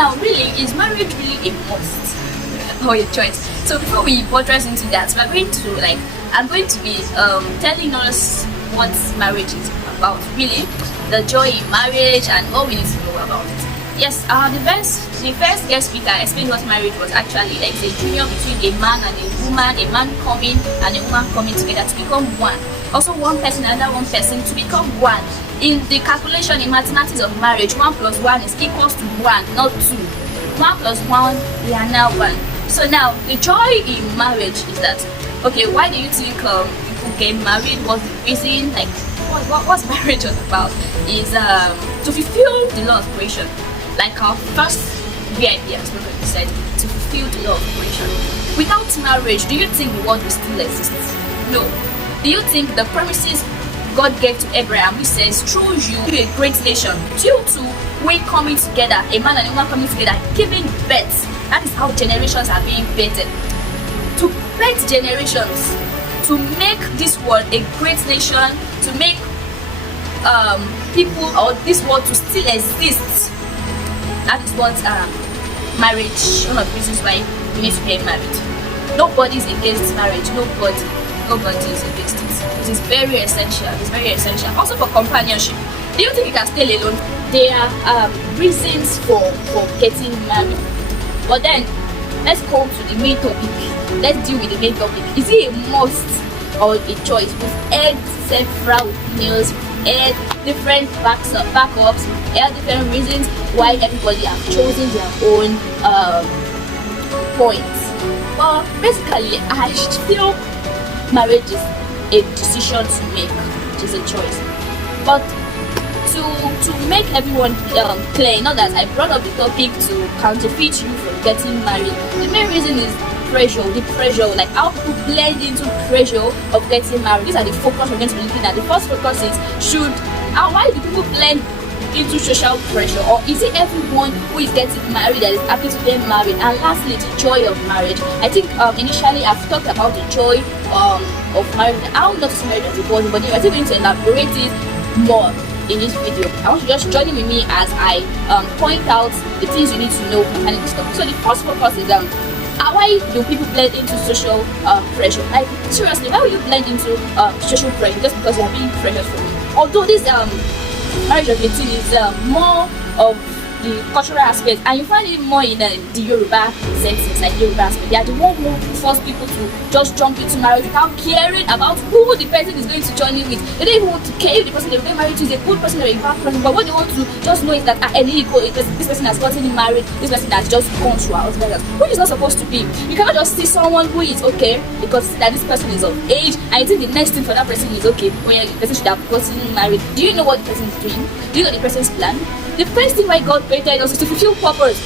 now, really, is marriage really a must or a choice? So before we buttress into that, we're going to I'm going to be telling us what marriage is about, really, the joy in marriage and what we need to know about it. Yes, the first guest speaker explained what marriage was actually like. It's a union between a man and a woman, a man coming and a woman coming together to become one. Also, one person and another one person to become one. In the calculation in mathematics of marriage, 1 plus 1 is equals to 1, not 2. 1 plus 1, we are now 1. So now, the joy in marriage is that, okay, why do you think people get married? What's the reason? Like, what's marriage all about? Is to fulfill the law of creation. Like our first VIP has said, to fulfill the law of creation. Without marriage, do you think the world will still exist? No. Do you think the promises God gave to Abraham, which says, through you, be a great nation, you two, we coming together, a man and a woman coming together, giving birth. That is how generations are being birthed. To birth generations, to make this world a great nation, to make people or this world to still exist. That is what marriage, one of the reasons why we need to get married. Nobody is against marriage. Nobody is against it. It is very essential. It's very essential. Also for companionship. Do you think you can stay alone? There are reasons for getting married. But then, let's go to the main topic. Let's deal with the main topic. Is it a must or a choice? We've heard several opinions, heard different backups, heard different reasons why everybody have chosen their own points. But basically, I feel marriage is a decision to make. It is a choice. But to make everyone clear, not that I brought up the topic to counterfeit you from getting married. The main reason is the pressure, like how people blend into pressure of getting married. These are the focus we're going to be looking at. The first focus is why do people blend into social pressure, or is it everyone who is getting married that is happy to get married? And lastly, the joy of marriage. I think initially I've talked about the joy of marriage. How not to marriage as it was, but I think we need to elaborate it more in this video. I want you to just join with me as I point out the things you need to know concerning this topic. So the first focus is why do people blend into social pressure? Like, seriously, why will you blend into social pressure just because you are being pressured from it? Although this marriage of 18 is more of the cultural aspect, and you find it more in the Yoruba senses, like Yoruba aspect. They are the one who force people to just jump into marriage without caring about who the person is going to join in with. They don't even want to care if the person they will get married to is a good person or a bad person, but what they want to just know is that this person has gotten married, this person has just gone through a husband, which is not supposed to be. You cannot just see someone who is okay because that this person is of age, and you think the next thing for that person is okay, where the person should have gotten married. Do you know what the person is doing? Do you know the person's plan? The first thing why God created us is to fulfill purpose.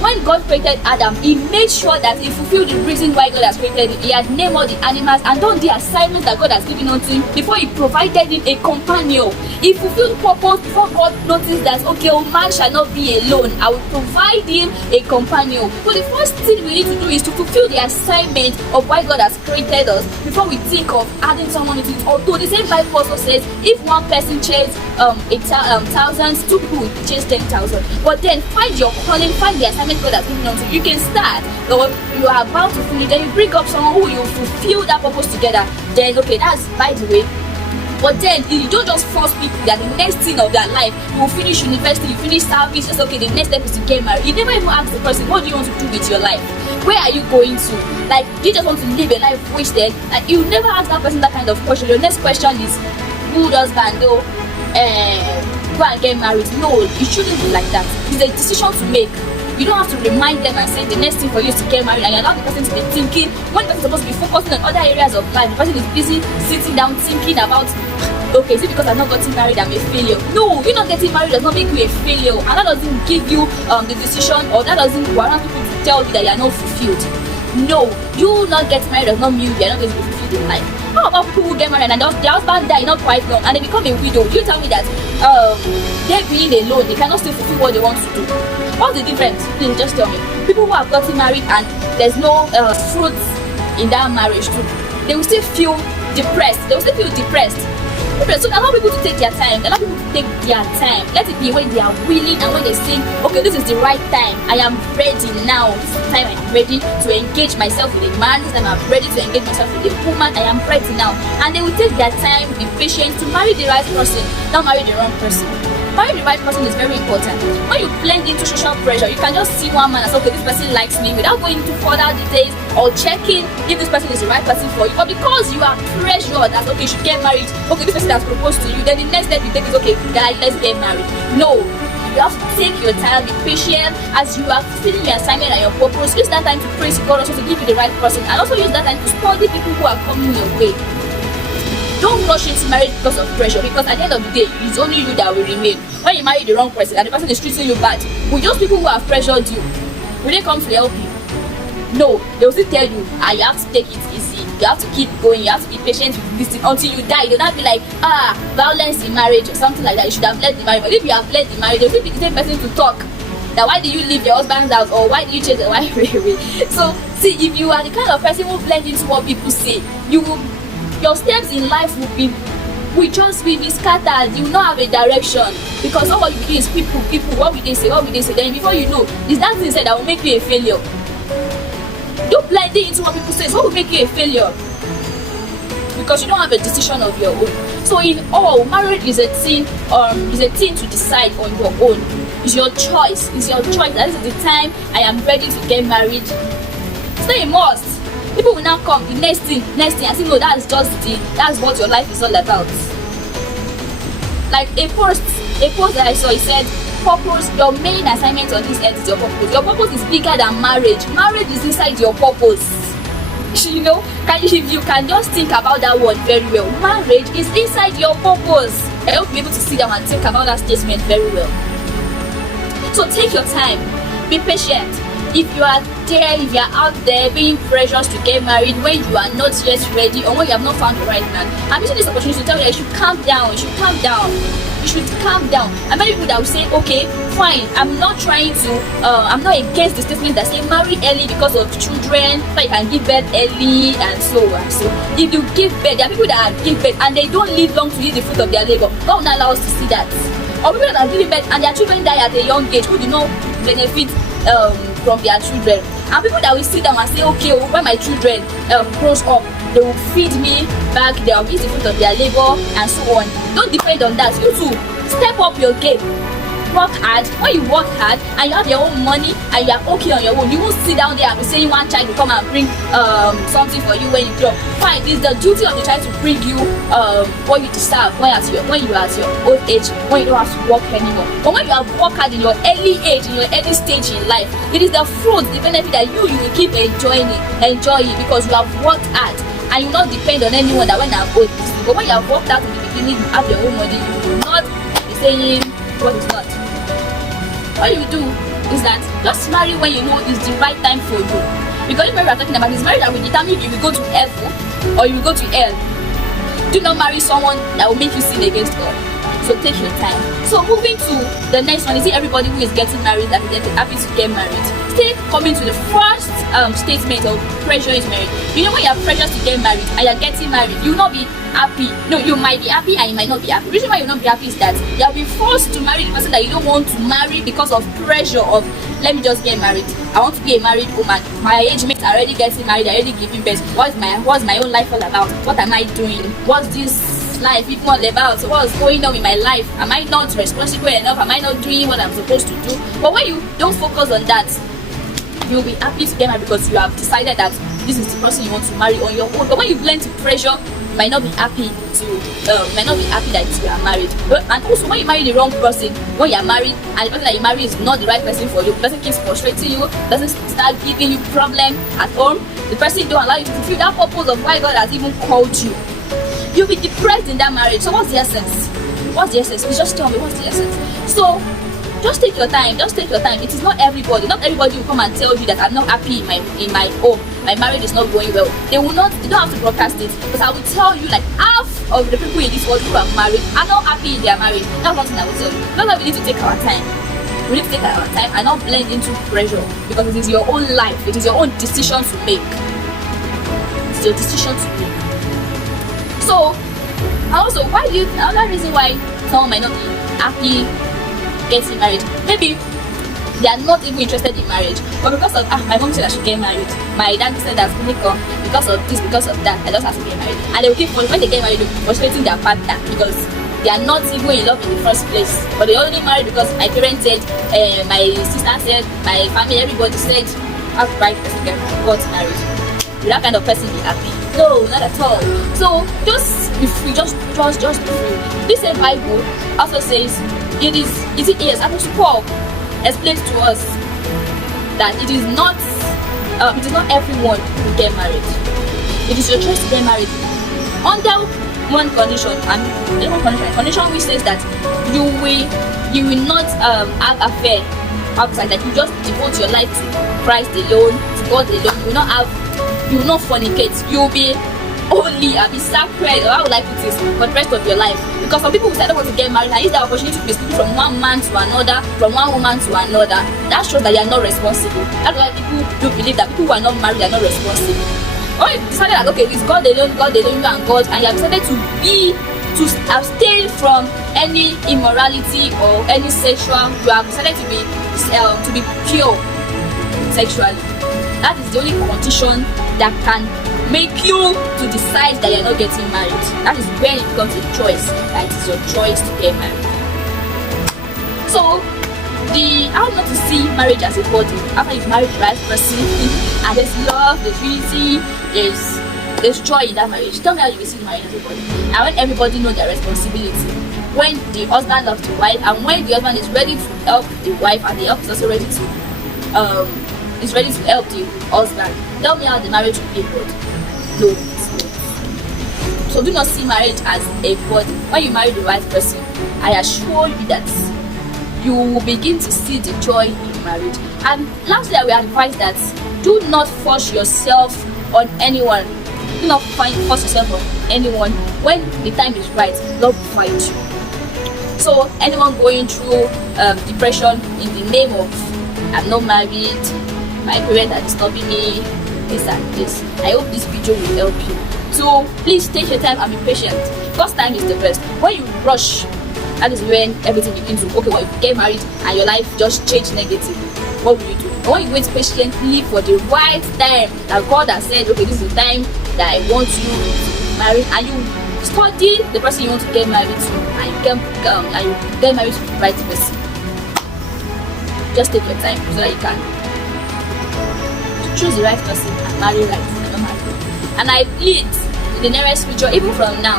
When God created Adam, he made sure that he fulfilled the reason why God has created him. He had named all the animals and done the assignments that God has given unto him before he provided him a companion. He fulfilled purpose before God noticed that, okay, man shall not be alone. I will provide him a companion. So the first thing we need to do is to fulfill the assignment of why God has created us before we think of adding someone into it. Although the same Bible also says, if one person chase thousands, two people will chase 10,000. But then find your calling, find the assignment God has given unto you. You can start, or you are about to finish, then you bring up someone who you fulfill that purpose together. Then okay, that's by the way. But then you don't just force people that the next thing of their life, you will finish university, you finish service, just okay, the next step is to get married. You never even ask the person, what do you want to do with your life? Where are you going to? Like, do you just want to live a life wasted? Like, you never ask that person that kind of question. Your next question is, who does Bando go and get married? No, it shouldn't be like that. It's a decision to make. You don't have to remind them and say the next thing for you is to get married, and you allow the person to be thinking when the person is supposed to be focusing on other areas of life. The person is busy sitting down thinking about, okay, is it because I'm not getting married I'm a failure? No, you're not getting married does not make you a failure, and that doesn't give you the decision, or that doesn't warrant people to tell you that you are not fulfilled. No, you not getting married does not mean you are not going to be fulfilled in life. How about people who get married and their husband die not quite long and they become a widow? You tell me that they being alone, they cannot still fulfill what they want to do. What's the difference? Please just tell me. People who have gotten married and there's no fruits in that marriage too, they will still feel depressed. They will still feel depressed. So allow people to take their time. Allow people to take their time. Let it be when they are willing and when they think, okay, this is the right time. I am ready now. This is the time I am ready to engage myself with a man. This time I'm ready to engage myself with a woman. I am ready now. And they will take their time, be patient to marry the right person, not marry the wrong person. Marrying the right person is very important. When you blend into social pressure, you can just see one man and say, okay, this person likes me, without going into further details or checking if this person is the right person for you. But because you are pressured that, okay, you should get married, okay, this person has proposed to you, then the next step you take is, okay, guys, let's get married. No. You have to take your time, be patient as you are fulfilling your assignment and your purpose. Use that time to praise God, also to give you the right person, and also use that time to study people who are coming your way. Don't rush into marriage because of pressure, because at the end of the day, it's only you that will remain. When you marry the wrong person and the person is treating you bad, will those people who have pressured you, will they come to help you? No, they will still tell you, you have to take it easy, you have to keep going, you have to be patient with this thing until you die. They'll not be like, violence in marriage or something like that, you should have led the marriage. But if you have led the marriage, they will be the same person to talk. Now, why did you leave your husband's house, or why did you change the wife away? So, see, if you are the kind of person who blend into what people say, your steps in life will just be scattered. You will not have a direction, because all what you do is people, what will they say, then before you know, it's that thing said that will make you a failure. Don't blend into what people say, so what will make you a failure? Because you don't have a decision of your own. So in all, marriage is a thing to decide on your own. It's your choice. That is the time I am ready to get married. It's not a must. People will now come the next thing and say, no, that's what your life is all about. Like a post that I saw, it said, purpose, your main assignment on this earth is your purpose. Your purpose is bigger than marriage. Marriage is inside your purpose. You know, if you can just think about that word very well, marriage is inside your purpose. I hope you're able to sit down and think about that statement very well. So take your time, be patient. If you are out there being pressured to get married when you are not yet ready, or when you have not found the right man, I'm using this opportunity to tell you that you should calm down. And many people that will say, okay, fine, I'm not against the statement that say marry early because of children, so you can give birth early and so on. So if you give birth, there are people that give birth and they don't live long to eat the fruit of their labor. God will not allow us to see that. Or people that are giving birth and their children die at a young age, who do not benefit from their children. And people that will sit down and say, okay, when my children grows up, they will feed me back, they will eat the fruit of their labor and so on. Don't depend on that. You too, step up your game. Work hard. When you work hard and you have your own money and you are okay on your own, you won't sit down there and be saying one child will come and bring something for you when you grow. Fine, it's the duty of the child to bring you what you deserve when you are at your old age, when you don't have to work anymore. But when you have worked hard in your early age, in your early stage in life, it is the fruit, the benefit that you will keep enjoying it because you have worked hard and you will not depend on anyone that when I'm old. But when you have worked out in the beginning, you have your own money, you will not be saying what is not. What you do is that just marry when you know it's the right time for you. Because if we are talking about this marriage that will determine if you will go to heaven or you will go to hell. Do not marry someone that will make you sin against God. So take your time. So moving to the next one, is it everybody who is getting married that is happy to get married? Still coming to the first statement of pressure is marriage. You know, when you are pressured to get married and you are getting married, you will not be happy. No, you might be happy and you might not be happy. The reason why you will not be happy is that you have been forced to marry the person that you don't want to marry because of pressure of, let me just get married. I want to be a married woman. My age mates are already getting married, are already giving birth. What's my own life all about? What am I doing? What's this life even all about? So what's going on in my life? Am I not responsible enough? Am I not doing what I'm supposed to do? But when you don't focus on that, you'll be happy to get married because you have decided that this is the person you want to marry on your own. But when you blend to pressure, you might not be happy that you are married. And also when you marry the wrong person, when you are married and the person that you marry is not the right person for you, the person keeps frustrating you, doesn't start giving you problem at home, the person don't allow you to fulfill that purpose of why God has even called you, you'll be depressed in that marriage. So what's the essence? Please just tell me, what's the essence? So just take your time. It is not everybody will come and tell you that I'm not happy in my home, my marriage is not going well. They don't have to broadcast it, but I will tell you, like, half of the people in this world who are married are not happy in their marriage. That's one thing I will tell you. That's why we need to take our time. We need to take our time and not blend into pressure, because it is your own life, it is your own decision to make. It's your decision to make. So And also, why do you, another reason why someone might not be happy getting married, maybe they are not even interested in marriage, but because of my mom said I should get married, my dad said that because of this, because of that, I just have to get married. And they will keep, when they get married, they will be frustrating their partner because they are not even in love in the first place, but they only married because my parents said, my sister said, my family, everybody said, have the right person got married. Will that kind of person be happy? No, not at all. So just be free, just be free. This same Bible also says Apostle Paul explains to us that it is not everyone who get married. It is your choice to get married under one condition, and condition which says that you will not have affair outside, that you just devote your life to Christ alone, to God alone. You will not fornicate. You will be holy and be sacred, or how would I put this, for the rest of your life. Because some people who say I don't want to get married and use that opportunity to be sleeping from one man to another, from one woman to another, that shows that they are not responsible. That's why people do believe that people who are not married are not responsible. Or you decided that okay, it's God alone, you and God, and you have decided to abstain from any immorality or any sexual, you have decided to be pure sexually. That is the only condition that can make you to decide that you're not getting married. That is when it becomes a choice, that it is your choice to get married. So how not to see marriage as a body after you've married the right person and there's love, there's unity, there's joy in that marriage. Tell me how you will see marriage as a body. And when everybody knows their responsibility, when the husband loves the wife, and when the husband is ready to help the wife, and the help is also ready to help the husband. Tell me how the marriage will be good. No, it's not. So do not see marriage as a body. When you marry the right person, I assure you that you will begin to see the joy in marriage. And lastly, I will advise that do not force yourself on anyone. Do not force yourself on anyone. When the time is right, love will find you. So anyone going through depression in the name of I'm not married, my parents are disturbing me, this and this, I hope this video will help you. So please take your time and be patient, because time is the best. When you rush, that is when everything begins to, okay, well, if you get married and your life just change negative, what will you do? But when you wait patiently for the right time that God has said, okay, this is the time that I want you to marry, and you study the person you want to get married to, and you get married to the right person. Just take your time so that you can choose the right person and marry right and not marry. And I plead in the nearest future, even from now,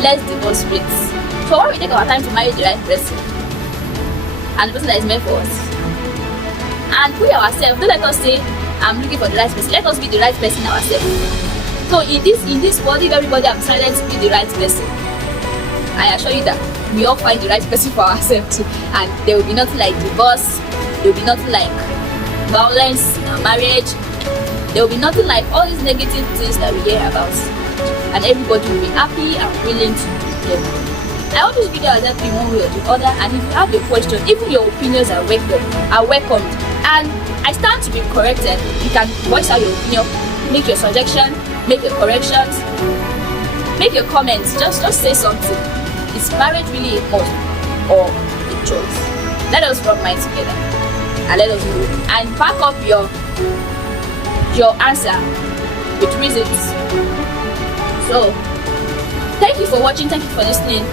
let's divorce rates. So when we take our time to marry the right person and the person that is meant for us, and we ourselves, don't let us say I'm looking for the right person. Let us be the right person ourselves. So in this world, if everybody has decided to be the right person, I assure you that we all find the right person for ourselves too, and there will be nothing like divorce, there will be nothing like violence in our marriage, there will be nothing like all these negative things that we hear about, and everybody will be happy and willing to get married. I hope this video has helped you one way or the other, and if you have a question, even your opinions are welcomed, and I stand to be corrected. You can voice out your opinion, make your suggestion, make your corrections, make your comments, just say something. Is marriage really a must or a choice? Let us rub minds together and let us know, and back up your answer with reasons. So thank you for watching, thank you for listening.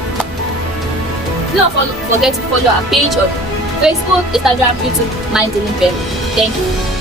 Do not forget to follow our page on Facebook, Instagram, YouTube, Mind Thank you.